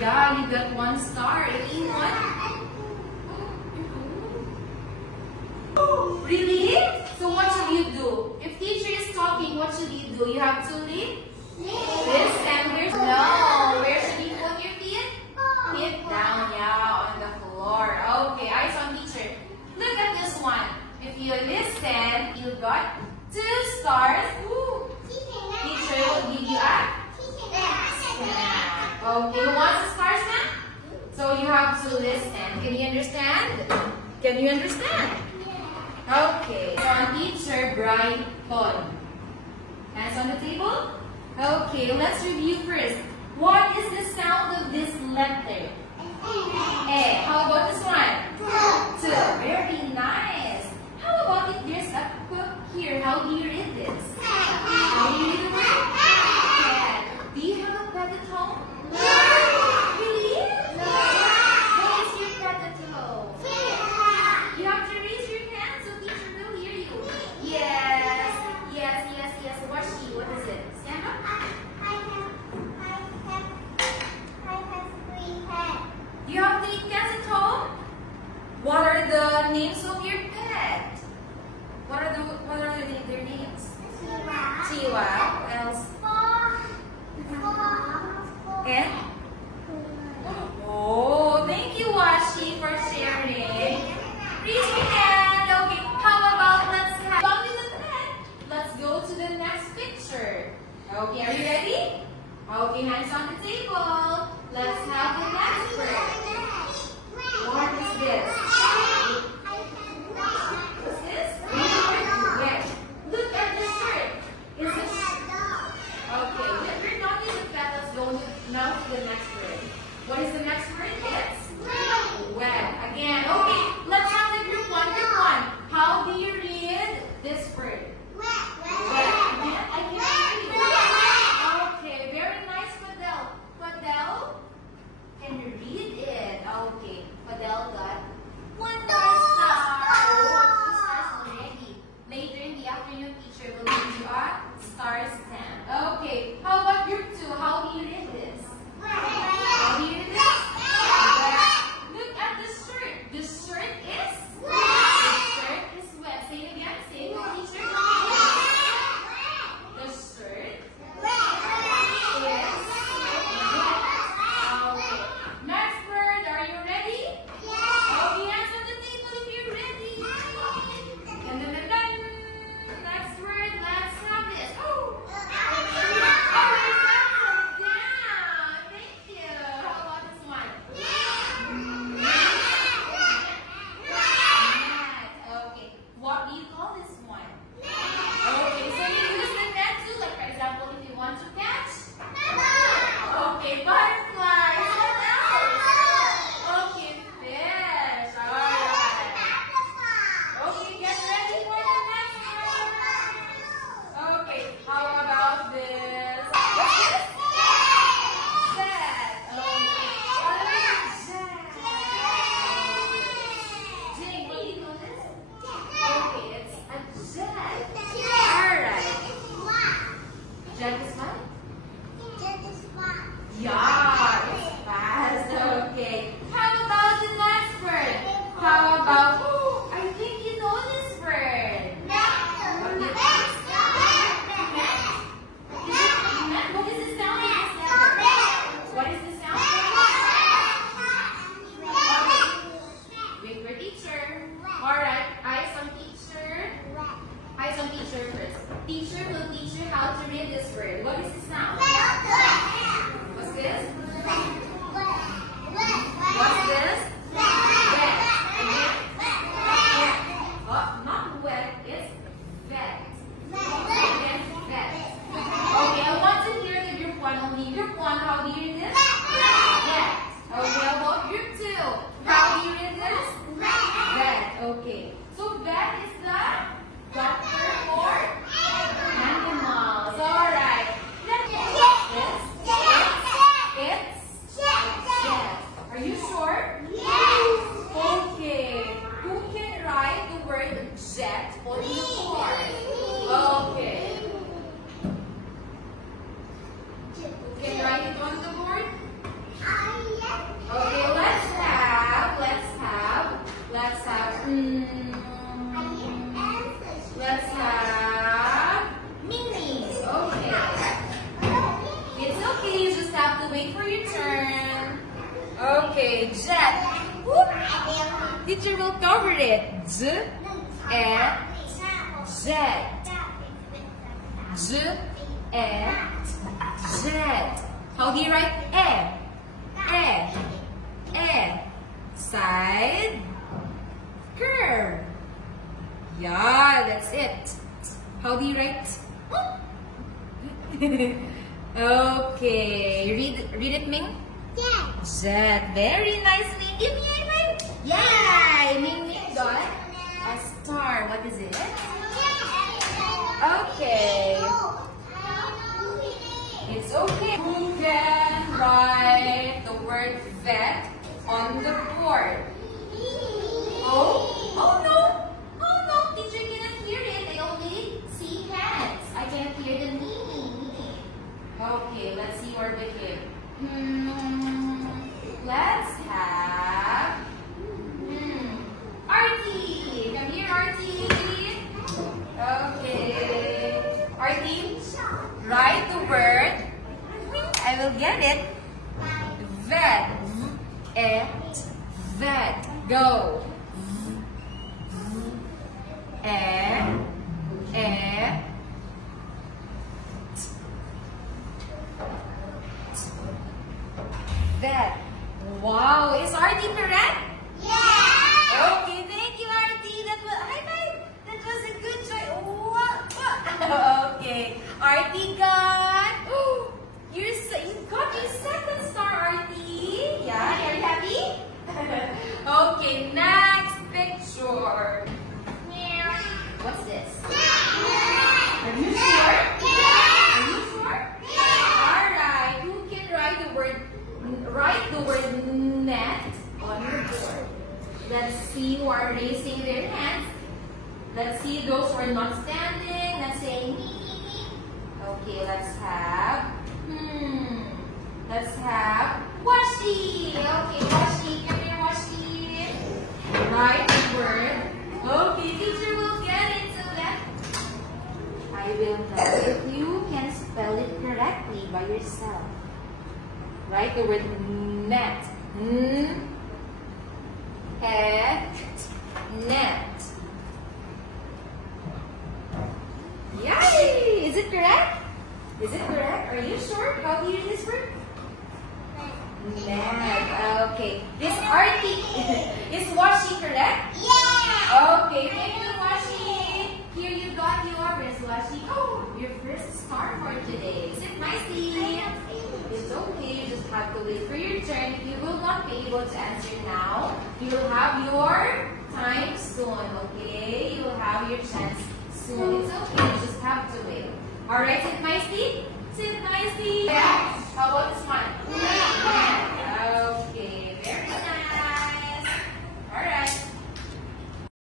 Yeah, you got 1 star. Any one? Really? So what should you do? If teacher is talking, what should you do? You have to listen. No. Where should you put your feet? Feet down, yeah, on the floor. Okay, eyes on teacher. Look at this one. If you listen, you got 2 stars. Ooh. Teacher will give you a snap. Okay, who wants a star snap? So you have to listen. Can you understand? Can you understand? Okay. So on teacher, Brighton. Hands on the table. Okay, let's review first. What is the sound of this letter? A. How about this one? 2. Very nice. How about if there's a book here? How do you read this? How do you read the word? Pen. Do you have a pen at home? Really? What is your pen at home? You have to raise your hand so teacher will hear you. Yes. Washi, what is it? Stand up. You have 3 cats at home? What are the names of your pet? What are their names? Chiwa. What else? And? Oh, thank you, Washi, for sharing. Raise your hand. Okay, how about let's have done with the pet? Let's go to the next picture. Okay, are you ready? Okay, hands on the table. Let's have the next bird. What is this? What's this? Wet. Look at the shirt. Is this? Okay, we're done with the pet. Let's go now to the next word. What is the next word? It's wet. Again. Okay, let's have the group one. How do you read this word? Wet. I can't read. Okay, very nice, Fadel. Fadel, can you read it? Okay, Fadel got 1 star. Oh, 2 stars already. Later in the afternoon, teacher will give you a star stamp. Okay, how about group 2? How do you read this? How do you read this? Okay, you just have to wait for your turn. Okay, jet. Whoop. Teacher will cover it. J, E, jet. J, E, jet. How do you write E? E. Side. Curve. Yeah, that's it. How do you write? Okay, read it, Ming. Yes. Jet. Very nice, Ming. Give me a high five. Yay! Ming got a star. What is it? Okay. It's okay. Who can write the word vet on the board? Oh no. Oh no, teacher cannot hear it. I only see hands. I can't hear the me. Okay, let's see where we begin. Let's have Artie. Come here, Artie. Okay. Artie, write the word. I will get it. Vet. Vet. Go. Vet. Wow, is Artie correct? Yeah. Okay, thank you, Artie. That was high five. That was a good choice. Okay, Artie got. You got your second star, Artie. Yeah, are you happy? Okay, next picture. What's this? Are you sure? Are you sure? All right. Who can write the word net on the board? Let's see who are raising their hands. Let's see those who are not standing. Let's say me. Okay, let's have Washi. Okay, Washi, come here, Washi. Write the word. Okay, teacher will get it so that I will know if you can spell it correctly by yourself. Write the word net. Net. Yay! Is it correct? Is it correct? Are you sure? How do you use this word? Net. Okay. Is Artie, is Washi correct? Yeah. Okay, thank you, Washi. Here you got yours, Washi. Oh, your first star for today. Sit nicely. It's okay, you just have to wait for your turn. If you will not be able to answer now, you will have your time soon, okay? You will have your chance soon. It's okay, you just have to wait. Alright, sit nicely? Sit nicely. Yes. How about this one?